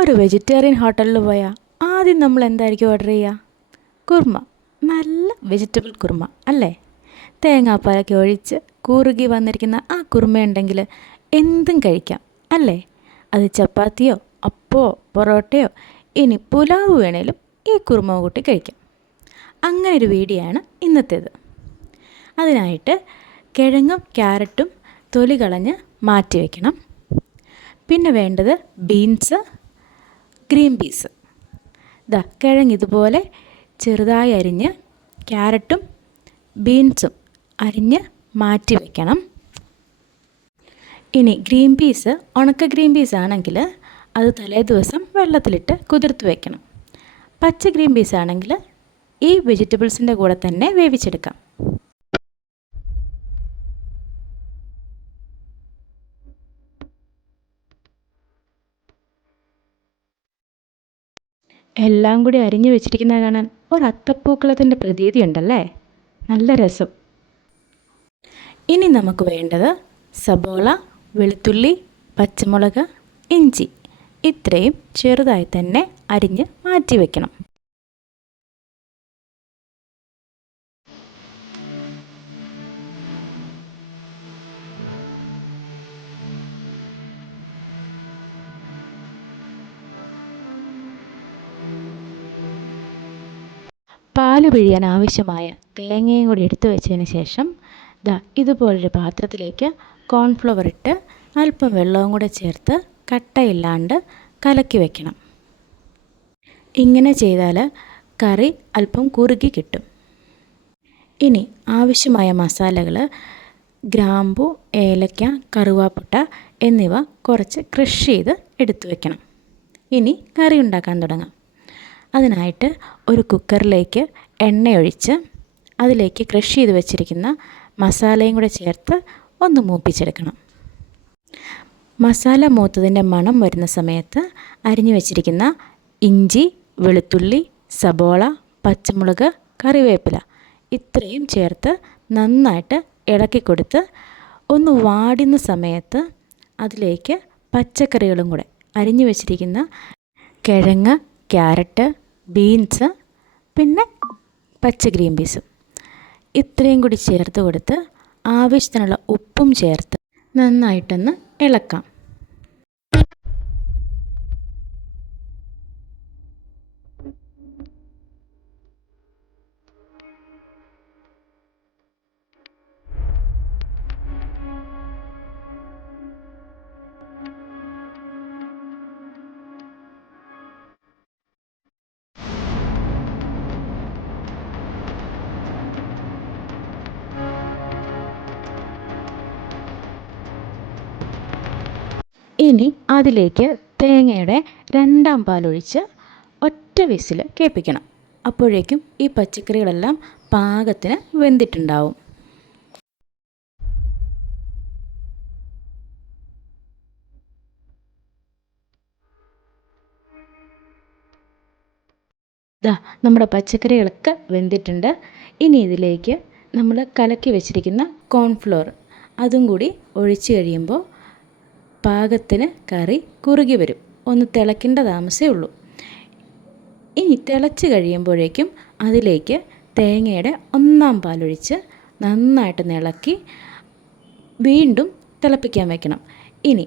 ഒരു വെജിറ്റേറിയൻ ഹോട്ടലിൽ പോയാൽ ആദ്യം നമ്മൾ എന്തായിരിക്കും ഓർഡർ ചെയ്യുക? കുർമ. നല്ല വെജിറ്റബിൾ കുർമ അല്ലേ? തേങ്ങാപ്പാലൊക്കെ ഒഴിച്ച് കുറുകി വന്നിരിക്കുന്ന ആ കുർമയുണ്ടെങ്കിൽ എന്തും കഴിക്കാം അല്ലേ? അത് ചപ്പാത്തിയോ അപ്പമോ പൊറോട്ടയോ ഇനി പുലാവ് വേണേലും ഈ കുർമ കൂട്ടി കഴിക്കാം. അങ്ങനെ ഒരു വീഡിയോ ആണ് ഇന്നത്തേത്. അതിനായിട്ട് കിഴങ്ങും ക്യാരറ്റും തൊലി കളഞ്ഞ് മാറ്റി വയ്ക്കണം. പിന്നെ വേണ്ടത് ബീൻസ്, ഗ്രീൻ പീസ്. കിഴങ്ങ് ഇതുപോലെ ചെറുതായി അരിഞ്ഞ് ക്യാരറ്റും ബീൻസും അരിഞ്ഞ് മാറ്റി വയ്ക്കണം. ഇനി ഗ്രീൻ പീസ്, ഉണക്ക ഗ്രീൻ പീസ് ആണെങ്കിൽ അത് തലേ ദിവസം വെള്ളത്തിലിട്ട് കുതിർത്ത് വയ്ക്കണം. പച്ച ഗ്രീൻ പീസ് ആണെങ്കിൽ ഈ വെജിറ്റബിൾസിൻ്റെ കൂടെ തന്നെ വേവിച്ചെടുക്കാം. എല്ലാം കൂടി അരിഞ്ഞു വെച്ചിരിക്കുന്നത് കാണാൻ ഒരു അത്തപ്പൂക്കളത്തിൻ്റെ പ്രതീതി ഉണ്ടല്ലേ? നല്ല രസം. ഇനി നമുക്ക് വേണ്ടത് സബോള, വെളുത്തുള്ളി, പച്ചമുളക്, ഇഞ്ചി ഇത്രയും ചെറുതായി തന്നെ അരിഞ്ഞ് മാറ്റി വയ്ക്കണം. പാല് പിഴിയാൻ ആവശ്യമായ തേങ്ങയും കൂടി എടുത്തു വെച്ചതിന് ശേഷം ഇതുപോലൊരു പാത്രത്തിലേക്ക് കോൺഫ്ലവർ ഇട്ട് അല്പം വെള്ളവും കൂടെ ചേർത്ത് കട്ടയില്ലാണ്ട് കലക്കി വയ്ക്കണം. ഇങ്ങനെ ചെയ്താൽ കറി അല്പം കുറുകി കിട്ടും. ഇനി ആവശ്യമായ മസാലകൾ ഗ്രാമ്പു, ഏലക്ക, കറുവാപ്പട്ട എന്നിവ കുറച്ച് ക്രഷ് ചെയ്ത് എടുത്തു വയ്ക്കണം. ഇനി കറി ഉണ്ടാക്കാൻ തുടങ്ങാം. അതിനായിട്ട് ഒരു കുക്കറിലേക്ക് എണ്ണയൊഴിച്ച് അതിലേക്ക് ക്രഷ് ചെയ്ത് വെച്ചിരിക്കുന്ന മസാലയും കൂടെ ചേർത്ത് ഒന്ന് മൂപ്പിച്ചെടുക്കണം. മസാല മൂത്തതിൻ്റെ മണം വരുന്ന സമയത്ത് അരിഞ്ഞു വെച്ചിരിക്കുന്ന ഇഞ്ചി, വെളുത്തുള്ളി, സബോള, പച്ചമുളക്, കറിവേപ്പില ഇത്രയും ചേർത്ത് നന്നായിട്ട് ഇളക്കി കൊടുത്ത് ഒന്ന് വാടുന്ന സമയത്ത് അതിലേക്ക് പച്ചക്കറികളും കൂടെ അരിഞ്ഞു വെച്ചിരിക്കുന്ന കിഴങ്ങ്, ക്യാരറ്റ്, ബീൻസ്, പിന്നെ പച്ച ഗ്രീൻ പീസും ഇത്രയും കൂടി ചേർത്ത് കൊടുത്ത് ആവശ്യത്തിനുള്ള ഉപ്പും ചേർത്ത് നന്നായിട്ടൊന്ന് ഇളക്കാം. ഇനി അതിലേക്ക് തേങ്ങയുടെ രണ്ടാം പാലൊഴിച്ച് ഒറ്റ വിസിൽ കേൾപ്പിക്കണം. അപ്പോഴേക്കും ഈ പച്ചക്കറികളെല്ലാം പാകത്തിന് വെന്തിട്ടുണ്ടാവും. നമ്മുടെ പച്ചക്കറികളൊക്കെ വെന്തിട്ടുണ്ട്. ഇനി ഇതിലേക്ക് നമ്മൾ കലക്കി വെച്ചിരിക്കുന്ന കോൺഫ്ലോർ അതും കൂടി ഒഴിച്ച് കഴിയുമ്പോൾ പാകത്തിന് കറി കുറുകി വരും. ഒന്ന് തിളയ്ക്കേണ്ട താമസമേ ഉള്ളൂ. ഇനി തിളച്ച് കഴിയുമ്പോഴേക്കും അതിലേക്ക് തേങ്ങയുടെ ഒന്നാം പാലൊഴിച്ച് നന്നായിട്ട് ഇളക്കി വീണ്ടും തിളപ്പിക്കാൻ വയ്ക്കണം. ഇനി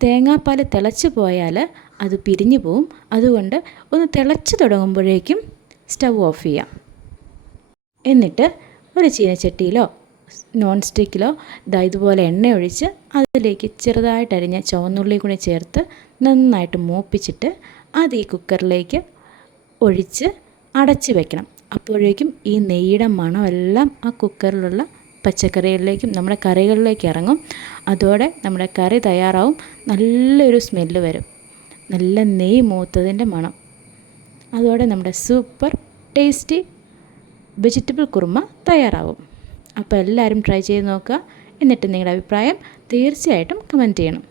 തേങ്ങാപ്പാൽ തിളച്ച് പോയാൽ അത് പിരിഞ്ഞു പോവും. അതുകൊണ്ട് ഒന്ന് തിളച്ച് തുടങ്ങുമ്പോഴേക്കും സ്റ്റവ് ഓഫ് ചെയ്യാം. എന്നിട്ട് ഒരു ചീനച്ചട്ടിയിലോ നോൺ സ്റ്റിക്കിലോ ഇതുപോലെ എണ്ണ ഒഴിച്ച് അതിലേക്ക് ചെറുതായിട്ട് അരിഞ്ഞ ചുവന്നുള്ളി കൂടി ചേർത്ത് നന്നായിട്ട് മൂപ്പിച്ചിട്ട് അത് ഈ കുക്കറിലേക്ക് ഒഴിച്ച് അടച്ച് വെക്കണം. അപ്പോഴേക്കും ഈ നെയ്യുടെ മണമെല്ലാം ആ കുക്കറിലുള്ള പച്ചക്കറികളിലേക്കും നമ്മുടെ കറികളിലേക്ക് ഇറങ്ങും. അതോടെ നമ്മുടെ കറി തയ്യാറാവും. നല്ലൊരു സ്മെല്ല് വരും, നല്ല നെയ്യ് മൂത്തതിൻ്റെ മണം. അതോടെ നമ്മുടെ സൂപ്പർ ടേസ്റ്റി വെജിറ്റബിൾ കുറുമ തയ്യാറാവും. അപ്പോൾ എല്ലാവരും ട്രൈ ചെയ്ത് നോക്കുക. എന്നിട്ട് നിങ്ങളുടെ അഭിപ്രായം തീർച്ചയായിട്ടും കമൻറ്റ് ചെയ്യണം.